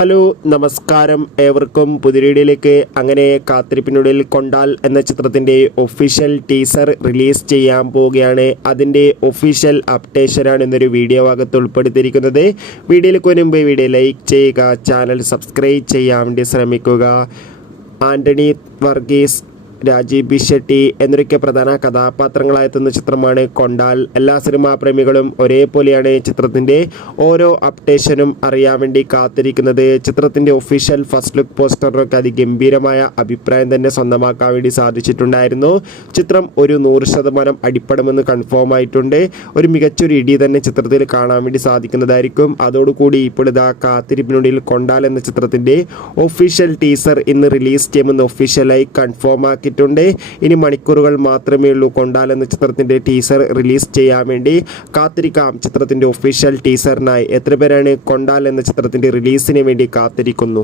Hello നമസ്കാരം, ഏവർക്കും പുതിയ വീഡിയോയിലേക്ക്. അങ്ങനെ കാത്തിരിപ്പിനുള്ളിൽ കൊണ്ടാൽ എന്ന ചിത്രത്തിൻ്റെ ഒഫീഷ്യൽ ടീസർ റിലീസ് ചെയ്യാൻ പോവുകയാണ്. അതിൻ്റെ ഒഫീഷ്യൽ അപ്ഡേഷനാണ് ഇന്നൊരു വീഡിയോ ഭാഗത്ത് ഉൾപ്പെടുത്തിയിരിക്കുന്നത്. വീഡിയോയിലേക്ക് മുൻപ് വീഡിയോ ലൈക്ക് ചെയ്യുക, ചാനൽ സബ്സ്ക്രൈബ് ചെയ്യാൻ വേണ്ടി ശ്രമിക്കുക. ആൻ്റണി വർഗീസ്, രാജീവ് ബി ഷെട്ടി എന്നൊക്കെ പ്രധാന കഥാപാത്രങ്ങളായെത്തുന്ന ചിത്രമാണ് കൊണ്ടാൽ. എല്ലാ സിനിമാ പ്രേമികളും ഒരേപോലെയാണ് ചിത്രത്തിൻ്റെ ഓരോ അപ്ഡേഷനും അറിയാൻ വേണ്ടി കാത്തിരിക്കുന്നത്. ചിത്രത്തിൻ്റെ ഒഫീഷ്യൽ ഫസ്റ്റ് ലുക്ക് പോസ്റ്ററിനൊക്കെ അതിഗംഭീരമായ അഭിപ്രായം തന്നെ സ്വന്തമാക്കാൻ വേണ്ടി സാധിച്ചിട്ടുണ്ടായിരുന്നു. ചിത്രം ഒരു 100% അടിപ്പെടുമെന്ന് കൺഫേം ആയിട്ടുണ്ട്. ഒരു മികച്ചൊരു ഇടി തന്നെ ചിത്രത്തിൽ കാണാൻ വേണ്ടി സാധിക്കുന്നതായിരിക്കും. അതോടുകൂടി ഇപ്പോൾ ഇതാ കാത്തിരിപ്പിനുള്ളിൽ കൊണ്ടാൽ എന്ന ചിത്രത്തിൻ്റെ ഒഫീഷ്യൽ ടീസർ ഇന്ന് റിലീസ് ചെയ്യുമെന്ന് ഒഫീഷ്യലായി കൺഫേം ആക്കി. ഇനി മണിക്കൂറുകൾ മാത്രമേ ഉള്ളൂ കൊണ്ടാൽ എന്ന ചിത്രത്തിൻ്റെ ടീസർ റിലീസ് ചെയ്യാൻ വേണ്ടി. കാത്തിരിക്കാം ചിത്രത്തിൻ്റെ ഒഫീഷ്യൽ ടീസറിനായി. എത്ര പേരാണ് കൊണ്ടാൽ എന്ന ചിത്രത്തിൻ്റെ റിലീസിന് വേണ്ടി കാത്തിരിക്കുന്നു?